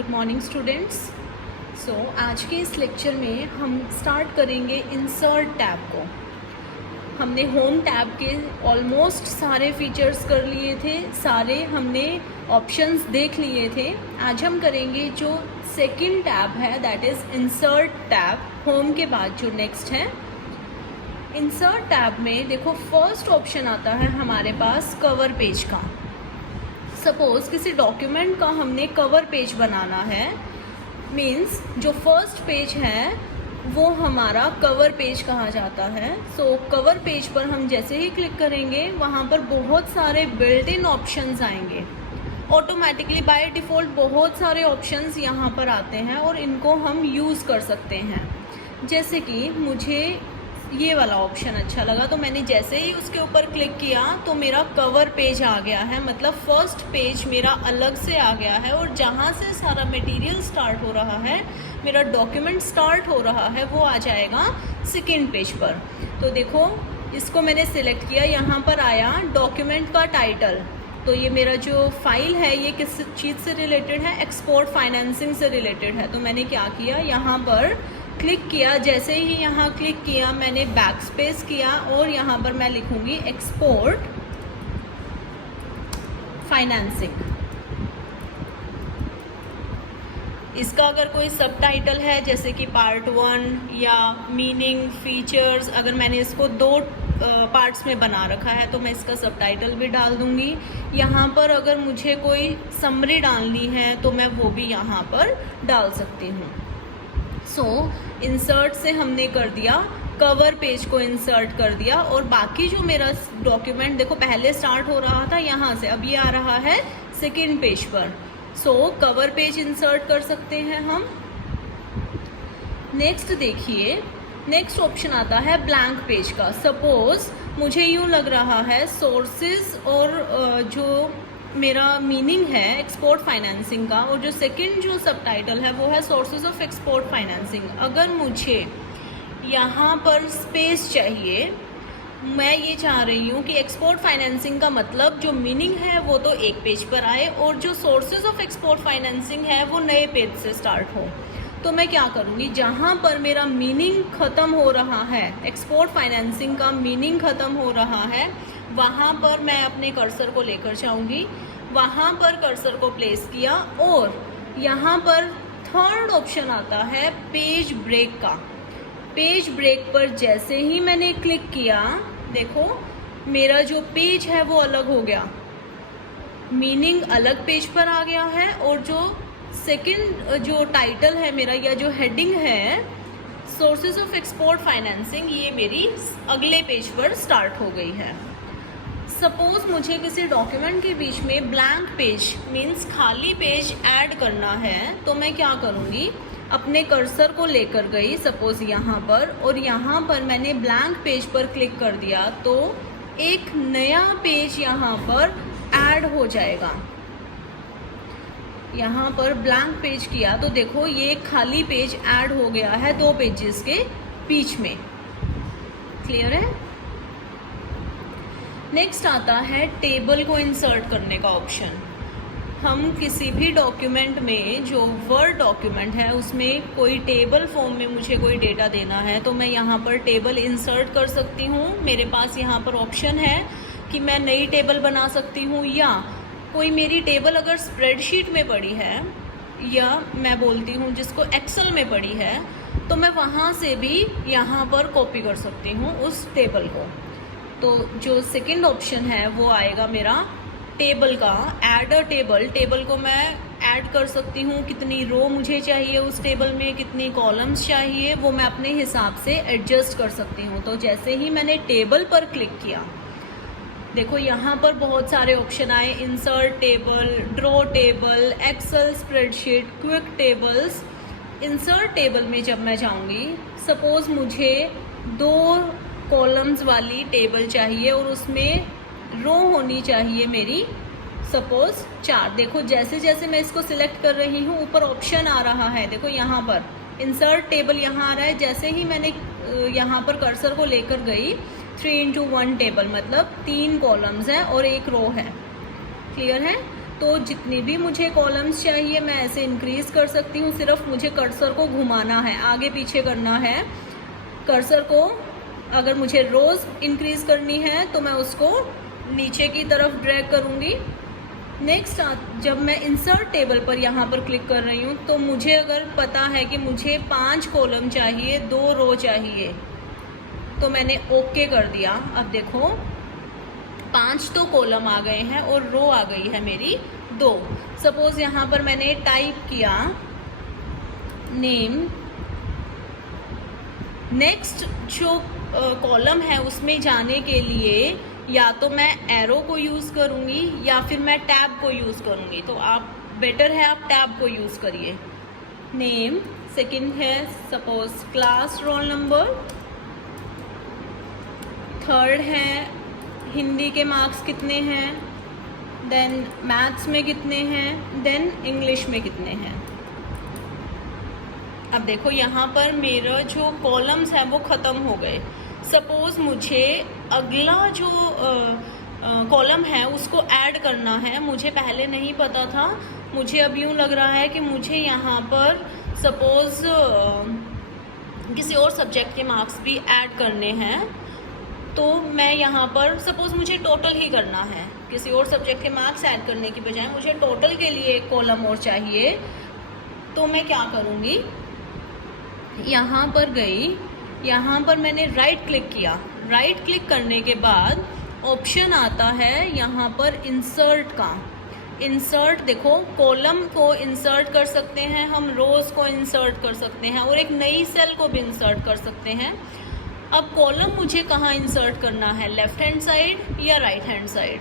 Good morning students. आज के इस लेक्चर में हम स्टार्ट करेंगे इंसर्ट टैब को। हमने होम टैब के ऑलमोस्ट सारे फीचर्स कर लिए थे, सारे हमने ऑप्शंस देख लिए थे। आज हम करेंगे जो सेकंड टैब है, that is insert tab. Home के बाद जो नेक्स्ट है इंसर्ट टैब में देखो फर्स्ट ऑप्शन आता है हमारे पास कवर पेज का। सपोज किसी डॉक्यूमेंट का हमने कवर पेज बनाना है, मीन्स जो फर्स्ट पेज है वो हमारा कवर पेज कहा जाता है। कवर पेज पर हम जैसे ही क्लिक करेंगे वहाँ पर बहुत सारे बिल्ट इन ऑप्शंस आएंगे। ऑटोमेटिकली बाय डिफ़ॉल्ट बहुत सारे ऑप्शंस यहाँ पर आते हैं और इनको हम यूज़ कर सकते हैं। जैसे कि मुझे ये वाला ऑप्शन अच्छा लगा तो मैंने जैसे ही उसके ऊपर क्लिक किया तो मेरा कवर पेज आ गया है, मतलब फर्स्ट पेज मेरा अलग से आ गया है और जहाँ से सारा मटेरियल स्टार्ट हो रहा है, मेरा डॉक्यूमेंट स्टार्ट हो रहा है, वो आ जाएगा सेकंड पेज पर। तो देखो इसको मैंने सिलेक्ट किया, यहाँ पर आया डॉक्यूमेंट का टाइटल। तो ये मेरा जो फाइल है ये किस चीज़ से रिलेटेड है, एक्सपोर्ट फाइनेंसिंग से रिलेटेड है। तो मैंने क्या किया, यहाँ पर क्लिक किया। jैसे ही यहाँ क्लिक किया मैंने बैक स्पेस किया और यहाँ पर मैं लिखूंगी एक्सपोर्ट फाइनेंसिंग। इसका अगर कोई सब टाइटल है जैसे कि पार्ट 1 या मीनिंग फीचर्स, अगर मैंने इसको 2 पार्ट्स में बना रखा है तो मैं इसका सब टाइटल भी डाल दूंगी। यहाँ पर अगर मुझे कोई समरी डालनी है तो मैं वो भी यहाँ पर डाल सकती हूँ। इंसर्ट से हमने कर दिया, कवर पेज को इंसर्ट कर दिया और बाकी जो मेरा डॉक्यूमेंट देखो पहले स्टार्ट हो रहा था यहाँ से, अब ये आ रहा है सेकंड पेज पर। कवर पेज इंसर्ट कर सकते हैं हम। नेक्स्ट देखिए, नेक्स्ट ऑप्शन आता है ब्लैंक पेज का। सपोज मुझे यूँ लग रहा है सोर्सेज और जो मेरा मीनिंग है एक्सपोर्ट फाइनेंसिंग का और जो सेकंड जो सब टाइटल है वो है सोर्सेज ऑफ एक्सपोर्ट फाइनेंसिंग। अगर मुझे यहाँ पर स्पेस चाहिए, मैं ये चाह रही हूँ कि एक्सपोर्ट फाइनेंसिंग का मतलब जो मीनिंग है वो तो एक पेज पर आए और जो सोर्सेज ऑफ एक्सपोर्ट फाइनेंसिंग है वो नए पेज से स्टार्ट हो। तो मैं क्या करूँगी, जहाँ पर मेरा मीनिंग ख़त्म हो रहा है, एक्सपोर्ट फाइनेंसिंग का मीनिंग ख़त्म हो रहा है, वहाँ पर मैं अपने कर्सर को लेकर जाऊँगी। वहाँ पर कर्सर को प्लेस किया और यहाँ पर थर्ड ऑप्शन आता है पेज ब्रेक का। पेज ब्रेक पर जैसे ही मैंने क्लिक किया, देखो मेरा जो पेज है वो अलग हो गया, मीनिंग अलग पेज पर आ गया है और जो सेकंड जो टाइटल है मेरा या जो हेडिंग है सोर्सेज ऑफ एक्सपोर्ट फाइनेंसिंग, ये मेरी अगले पेज पर स्टार्ट हो गई है। सपोज मुझे किसी डॉक्यूमेंट के बीच में ब्लैंक पेज मीन्स खाली पेज ऐड करना है तो मैं क्या करूँगी, अपने कर्सर को लेकर गई सपोज यहाँ पर और यहाँ पर मैंने ब्लैंक पेज पर क्लिक कर दिया तो एक नया पेज यहाँ पर ऐड हो जाएगा। यहाँ पर ब्लैंक पेज किया तो देखो ये खाली पेज ऐड हो गया है 2 पेजेस के बीच में। क्लियर है? नेक्स्ट आता है टेबल को इंसर्ट करने का ऑप्शन। हम किसी भी डॉक्यूमेंट में, जो वर्ड डॉक्यूमेंट है उसमें कोई टेबल फॉर्म में मुझे कोई डेटा देना है तो मैं यहाँ पर टेबल इंसर्ट कर सकती हूँ। मेरे पास यहाँ पर ऑप्शन है कि मैं नई टेबल बना सकती हूँ या कोई मेरी टेबल अगर स्प्रेडशीट में पड़ी है या मैं बोलती हूँ जिसको एक्सेल में पड़ी है तो मैं वहाँ से भी यहाँ पर कॉपी कर सकती हूँ उस टेबल को। तो जो सेकंड ऑप्शन है वो आएगा मेरा टेबल का, ऐड अ टेबल। टेबल को मैं ऐड कर सकती हूँ, कितनी रो मुझे चाहिए उस टेबल में, कितनी कॉलम्स चाहिए, वो मैं अपने हिसाब से एडजस्ट कर सकती हूँ। तो जैसे ही मैंने टेबल पर क्लिक किया, देखो यहाँ पर बहुत सारे ऑप्शन आए, insert table, draw table, excel spreadsheet, quick tables. Insert table में जब मैं जाऊँगी, सपोज मुझे 2 कॉलम्स वाली टेबल चाहिए और उसमें रो होनी चाहिए मेरी सपोज 4। देखो जैसे जैसे मैं इसको सिलेक्ट कर रही हूँ ऊपर ऑप्शन आ रहा है, देखो यहाँ पर इंसर्ट टेबल यहाँ आ रहा है। जैसे ही मैंने यहाँ पर कर्सर को लेकर गई 3x1 टेबल, मतलब 3 कॉलम्स हैं और 1 रो है। क्लियर है? तो जितने भी मुझे कॉलम्स चाहिए मैं ऐसे इंक्रीज़ कर सकती हूँ। सिर्फ मुझे कर्सर को घुमाना है, आगे पीछे करना है। कर्सर को अगर मुझे रोज़ इंक्रीज़ करनी है तो मैं उसको नीचे की तरफ ड्रैग करूँगी। नेक्स्ट जब मैं इंसर्ट टेबल पर यहाँ पर क्लिक कर रही हूँ तो मुझे अगर पता है कि मुझे 5 कॉलम चाहिए, 2 रो चाहिए, तो मैंने ओके कर दिया। अब देखो 5 तो कॉलम आ गए हैं और रो आ गई है मेरी 2। सपोज यहाँ पर मैंने टाइप किया नेम, नेक्स्ट जो कॉलम है उसमें जाने के लिए या तो मैं एरो को यूज़ करूँगी या फिर मैं टैब को यूज़ करूँगी। तो आप बेटर है आप टैब को यूज़ करिए। नेम, सेकंड है suppose class roll number, third है हिंदी के मार्क्स कितने हैं, देन मैथ्स में कितने हैं, देन इंग्लिश में कितने हैं। अब देखो यहाँ पर मेरा जो कॉलम्स हैं वो ख़त्म हो गए। सपोज़ मुझे अगला जो कॉलम है उसको ऐड करना है, मुझे पहले नहीं पता था। मुझे अब यूँ लग रहा है कि मुझे यहाँ पर सपोज़ किसी और सब्जेक्ट के मार्क्स भी ऐड करने हैं, तो मैं यहाँ पर सपोज़ मुझे टोटल ही करना है, किसी और सब्जेक्ट के मार्क्स ऐड करने की बजाय मुझे टोटल के लिए एक कॉलम और चाहिए। तो मैं क्या करूँगी, यहाँ पर गई, यहाँ पर मैंने राइट क्लिक किया। राइट क्लिक करने के बाद ऑप्शन आता है यहाँ पर इंसर्ट का। इंसर्ट देखो, कॉलम को इंसर्ट कर सकते हैं हम, रोज़ को इंसर्ट कर सकते हैं और एक नई सेल को भी इंसर्ट कर सकते हैं। अब कॉलम मुझे कहाँ इंसर्ट करना है, लेफ्ट हैंड साइड या राइट हैंड साइड?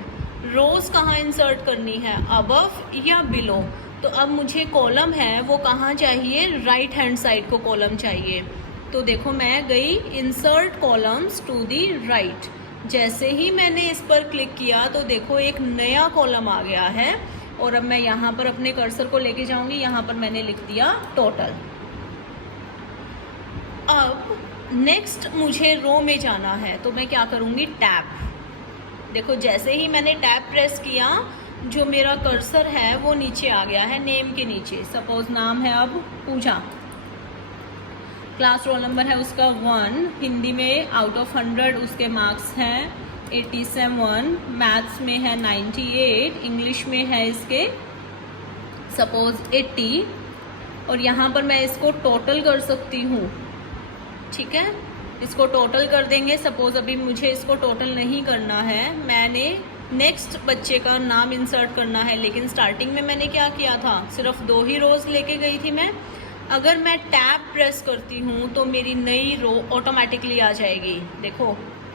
रोज़ कहाँ इंसर्ट करनी है, अबव या बिलो? तो अब मुझे कॉलम है वो कहाँ चाहिए, राइट हैंड साइड को कॉलम चाहिए। तो देखो मैं गई insert columns to the right. जैसे ही मैंने इस पर क्लिक किया तो देखो एक नया कॉलम आ गया है और अब मैं यहाँ पर अपने कर्सर को लेके जाऊंगी, यहाँ पर मैंने लिख दिया टोटल। अब नेक्स्ट मुझे रो में जाना है तो मैं क्या करूँगी, टैब। देखो जैसे ही मैंने टैब प्रेस किया जो मेरा कर्सर है वो नीचे आ गया है, नेम के नीचे। सपोज नाम है अब पूजा, क्लास रोल नंबर है उसका 1, हिंदी में आउट ऑफ 100 उसके मार्क्स हैं 87, मैथ्स में है 98, इंग्लिश में है इसके सपोज 80। और यहाँ पर मैं इसको टोटल कर सकती हूँ, ठीक है, इसको टोटल कर देंगे। सपोज अभी मुझे इसको टोटल नहीं करना है, मैंने नेक्स्ट बच्चे का नाम इंसर्ट करना है, लेकिन स्टार्टिंग में मैंने क्या किया था, सिर्फ 2 ही रोज़ लेके गई थी मैं। अगर मैं टैब प्रेस करती हूँ तो मेरी नई रो ऑटोमेटिकली आ जाएगी। देखो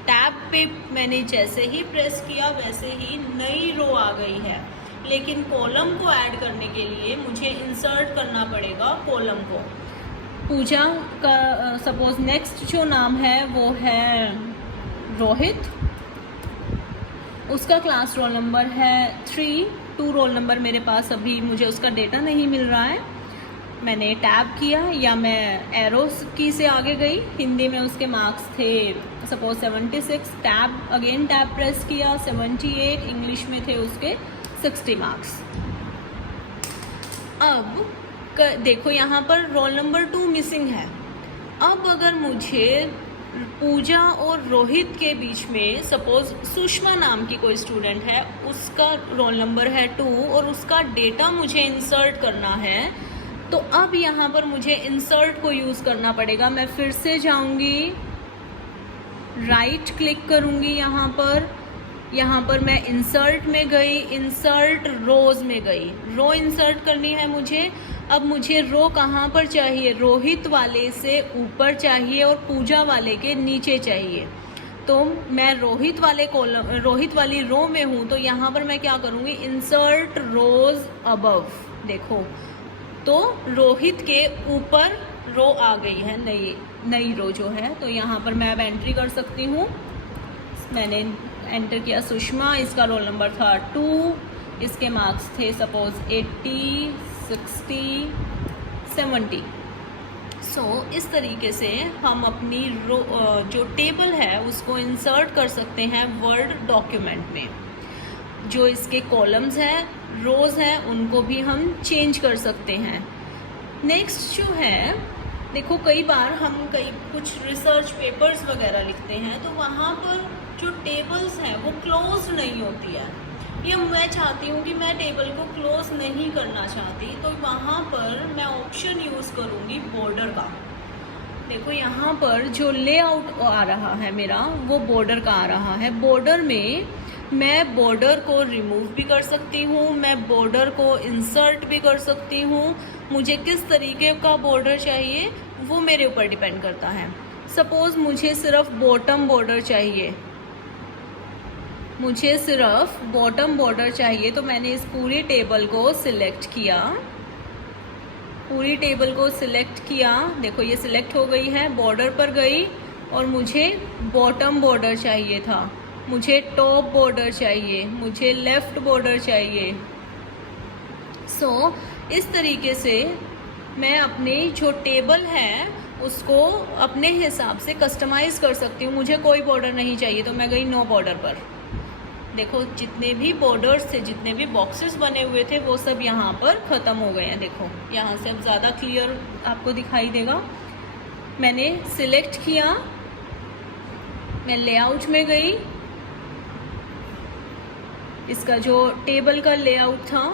टैब पे मैंने जैसे ही प्रेस किया वैसे ही नई रो आ गई है, लेकिन कॉलम को ऐड करने के लिए मुझे इंसर्ट करना पड़ेगा कॉलम को। पूजा का सपोज नेक्स्ट जो नाम है वो है रोहित, उसका क्लास रोल नंबर है 3, 2 रोल नंबर मेरे पास अभी मुझे उसका डेटा नहीं मिल रहा है। मैंने टैब किया या मैं एरो की से आगे गई, हिंदी में उसके मार्क्स थे suppose 76, tab again tab press किया 78, इंग्लिश में थे उसके 60 मार्क्स। अब देखो यहाँ पर रोल नंबर 2 मिसिंग है। अब अगर मुझे पूजा और रोहित के बीच में सपोज सुषमा नाम की कोई स्टूडेंट है, उसका रोल नंबर है 2 और उसका डेटा मुझे इंसर्ट करना है, तो अब यहाँ पर मुझे इंसर्ट को यूज़ करना पड़ेगा। मैं फिर से जाऊँगी, राइट क्लिक करूँगी, यहाँ पर मैं इंसर्ट में गई, इंसर्ट रोज़ में गई, रो इंसर्ट करनी है मुझे। अब मुझे रो कहाँ पर चाहिए, रोहित वाले से ऊपर चाहिए और पूजा वाले के नीचे चाहिए। तो मैं रोहित वाली रो में हूँ, तो यहाँ पर मैं क्या करूँगी, इंसर्ट रोज अबव। देखो तो रोहित के ऊपर रो आ गई है, नई रो जो है। तो यहाँ पर मैं अब एंट्री कर सकती हूँ। मैंने एंटर किया सुषमा, इसका रोल नंबर था 2, इसके मार्क्स थे सपोज 80, 60, 70। सो इस तरीके से हम अपनी जो टेबल है उसको इंसर्ट कर सकते हैं वर्ड डॉक्यूमेंट में। जो इसके कॉलम्स हैं, रोज़ हैं, उनको भी हम चेंज कर सकते हैं। नेक्स्ट जो है, देखो कई बार हम कुछ रिसर्च पेपर्स वगैरह लिखते हैं तो वहाँ पर जो टेबल्स हैं वो क्लोज नहीं होती है, या मैं चाहती हूँ कि मैं टेबल को क्लोज नहीं करना चाहती, तो वहाँ पर मैं ऑप्शन यूज़ करूँगी बॉर्डर का। देखो यहाँ पर जो लेआउट आ रहा है मेरा, वो बॉर्डर का आ रहा है। बॉर्डर में मैं बॉर्डर को रिमूव भी कर सकती हूँ, मैं बॉर्डर को इंसर्ट भी कर सकती हूँ। मुझे किस तरीके का बॉर्डर चाहिए वो मेरे ऊपर डिपेंड करता है। सपोज़ मुझे सिर्फ बॉटम बॉर्डर चाहिए, मुझे सिर्फ बॉटम बॉर्डर चाहिए, तो मैंने इस पूरी टेबल को सिलेक्ट किया, पूरी टेबल को सिलेक्ट किया। देखो ये सिलेक्ट हो गई है, बॉर्डर पर गई और मुझे बॉटम बॉर्डर चाहिए था, मुझे टॉप बॉर्डर चाहिए, मुझे लेफ्ट बॉर्डर चाहिए। सो इस तरीके से मैं अपनी जो टेबल है उसको अपने हिसाब से कस्टमाइज़ कर सकती हूँ। मुझे कोई बॉर्डर नहीं चाहिए तो मैं गई नो बॉर्डर पर। देखो जितने भी बॉर्डर्स थे, जितने भी बॉक्सेस बने हुए थे, वो सब यहाँ पर ख़त्म हो गए हैं। देखो यहाँ से अब ज़्यादा क्लियर आपको दिखाई देगा। मैंने सिलेक्ट किया, मैं लेआउट में गई, इसका जो टेबल का लेआउट था,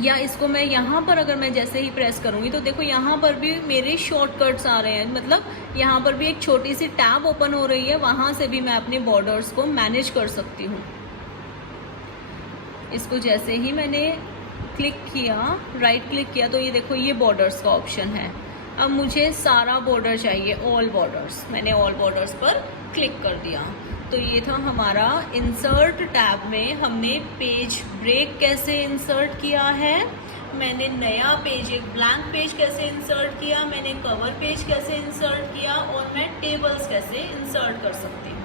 या इसको मैं यहाँ पर अगर मैं जैसे ही प्रेस करूँगी तो देखो यहाँ पर भी मेरे शॉर्टकट्स आ रहे हैं, मतलब यहाँ पर भी एक छोटी सी टैब ओपन हो रही है, वहाँ से भी मैं अपने बॉर्डर्स को मैनेज कर सकती हूँ। इसको जैसे ही मैंने क्लिक किया, राइट क्लिक किया, तो ये देखो ये बॉर्डर्स का ऑप्शन है। अब मुझे सारा बॉर्डर चाहिए, ऑल बॉर्डर्स। मैंने ऑल बॉर्डर्स पर क्लिक कर दिया। तो ये था हमारा इंसर्ट टैब में हमने पेज ब्रेक कैसे इंसर्ट किया है, मैंने नया पेज, एक ब्लैंक पेज कैसे इंसर्ट किया, मैंने कवर पेज कैसे इंसर्ट किया, और मैं टेबल्स कैसे इंसर्ट कर सकती हूँ।